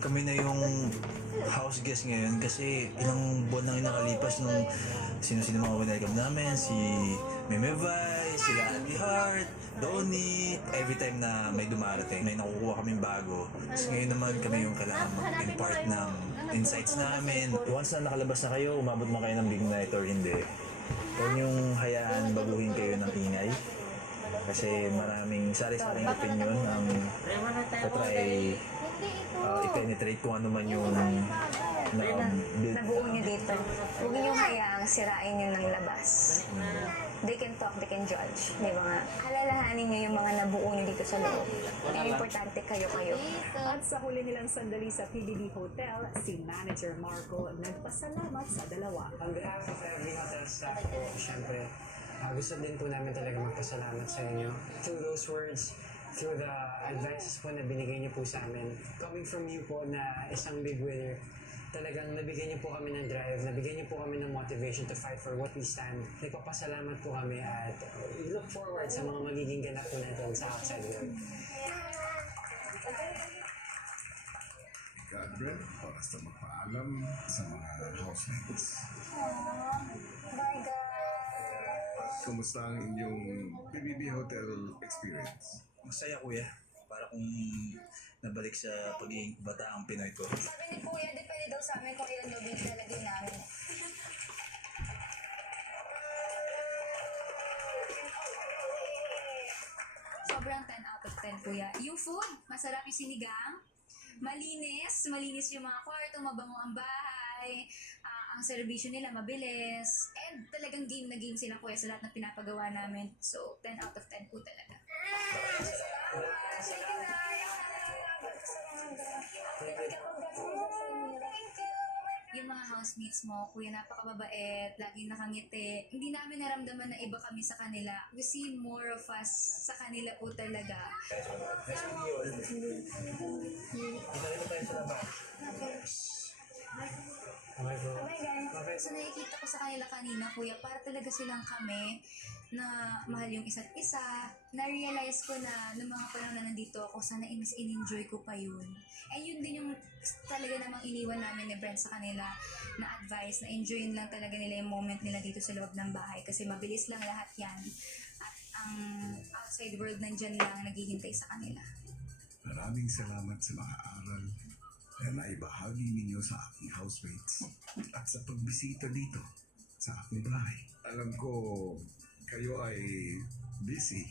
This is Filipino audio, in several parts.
Kami na yung house guest ngayon kasi ilang buwan nang nakalipas nung sino-sino mga welcome namin, si Meme Vai, sila Ate Heart, Donnie, every time na may dumarating, may nakukuha kaming bago. Tapos ngayon naman kami yung kailangan mag-impart ng insights namin. Once na nakalabas na kayo, umabot na kayo ng big night or hindi, huwag niyong hayaan baguhin kayo ng ingay. Kasi maraming sari-saring opinion ang tatry i-penetrate kung ano man yung nabuo nyo dito. Huwag nyo hayaang sirain nyo ng labas. They can talk, they can judge. Di ba nga? Alalahanin nyo yung mga nabuo nyo dito sa loob. Ang importante kayo-kayo. At sa huli nilang sandali sa PBB Hotel, si Manager Marco nagpasalamat sa dalawa. On behalf of every hotel staff po, syempre, gusto din po namin talaga magpasalamat sa inyo. Through those words, through the advices po na binigay niyo po sa amin. Coming from you po na isang big winner, talagang nabigyan niyo po kami ng drive, nabigyan niyo po kami ng motivation to fight for what we stand. Nagpapasalamat po kami at we look forward sa mga magiging ganap po natin sa outside world. Brent, oras na magpaalam sa mga housemates. Bye, guys! Kumusta ang inyong PBB Hotel experience? Masaya kuya, para kung nabalik sa pagiging bataang Pinoy ko. Sabi ni Kuya, depende daw sa amin kung ilan lobby lalagay namin. Sobrang 10 out of 10, Kuya. Yung food, masarap yung sinigang. Malinis yung mga kwarto, mabango ang bahay. Ang servisyo nila mabilis. And talagang game na game sila, Kuya, sa lahat ng pinapagawa namin. So, 10 out of 10 po talaga. Yung mga housemates mo, Kuya, napakababait, laging nakangiti. Hindi namin naramdaman na iba kami sa kanila. We see more of us sa kanila po talaga. Okay po. So nakikita ko sa kanila kanina, Kuya, para talaga silang kami na mahal yung isa't isa. Na-realize ko na noong mga panahon na nandito ako, sana mas in-enjoy ko pa yun. And yun din yung talaga namang iniwan namin ni Brent sa kanila na advice, na enjoyin lang talaga nila yung moment nila dito sa loob ng bahay kasi mabilis lang lahat yan. At ang outside world nandyan lang naghihintay sa kanila. Maraming salamat sa mga aral na naibahagi ninyo sa aking housemates at sa pagbisita dito sa aking bahay. Alam ko kayo ay busy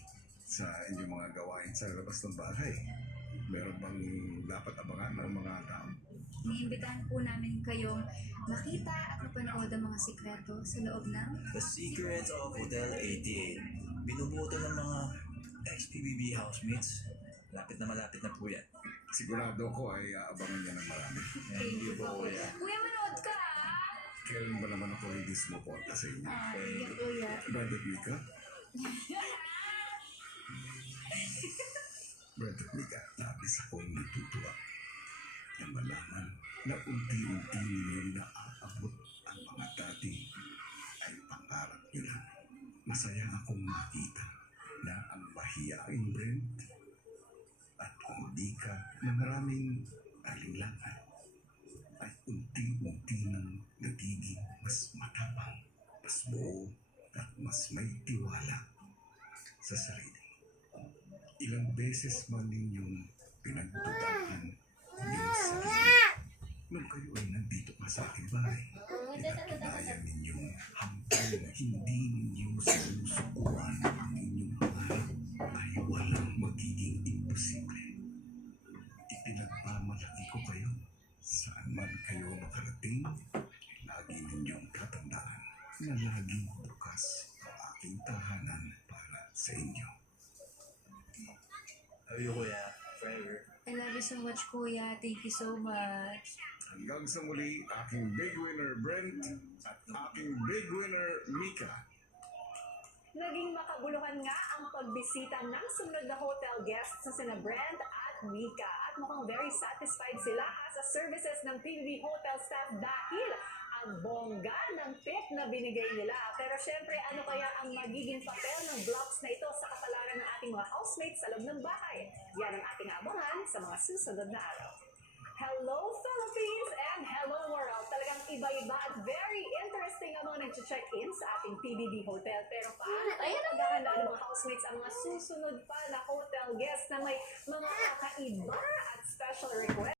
sa inyong mga gawain sa labas ng bahay. Meron bang dapat abangan ng mga tao? Iniimbitahan po namin kayong makita at mapanood ang mga sikreto sa loob ng The Secrets of Hotel 88. Binubuto ng mga ex-PBB housemates. Malapit na po yan. Sigurado ko ay aabangan niya ng marami. Thank you po kuya. Kuya, manood ka! Kailan ba naman ako hindi sumuporta sa inyo? Ay, Kuya. Brother Mika? Brother Mika, labis akong natutuwa na malaman na unti-unti ninyong naaabot ang mga dati ay pangarap nyo lang. Masaya akong makita na ang mahiyaing Brent at hindi ka na maraming alinlangan ay unti-unti nang nagiging mas matapang, mas buo at mas may tiwala sa sarili. Ilang beses man ninyong pinagdudahan yung sarili. Nung kayo ay nandito pa sa aking bahay, pinatunayan ninyong hanggang hindi ninyo sinusukuran ang inyong pangarap ay walang magiging imposible. Ipinagmamalaki ko kayo. Saan man kayo makarating, lagi ninyong tatandaan na laging bukas ang aking tahanan para sa inyo. Love you kuya. Forever. I love you so much, Kuya. Thank you so much. Hanggang sa muli, aking big winner Brent at aking big winner Mika. Naging makabuluhan nga ang pagbisita ng sunod na hotel guests sa sina Brent at Mika. At mukhang very satisfied sila sa services ng PBB Hotel staff dahil ang bongga ng tip na binigay nila. Pero syempre, ano kaya ang magiging papel ng blocks na ito sa kapalaran ng ating mga housemates sa loob ng bahay? Yan ang ating abangan sa mga susunod na araw. Hello! Hello Philippines and hello world. Talagang iba-iba at very interesting ang mga nag-check-in sa ating PBB Hotel. Pero paano tayo paghahanda ng mga housemates ang mga susunod pa na hotel guests na may mga kakaiba at special request?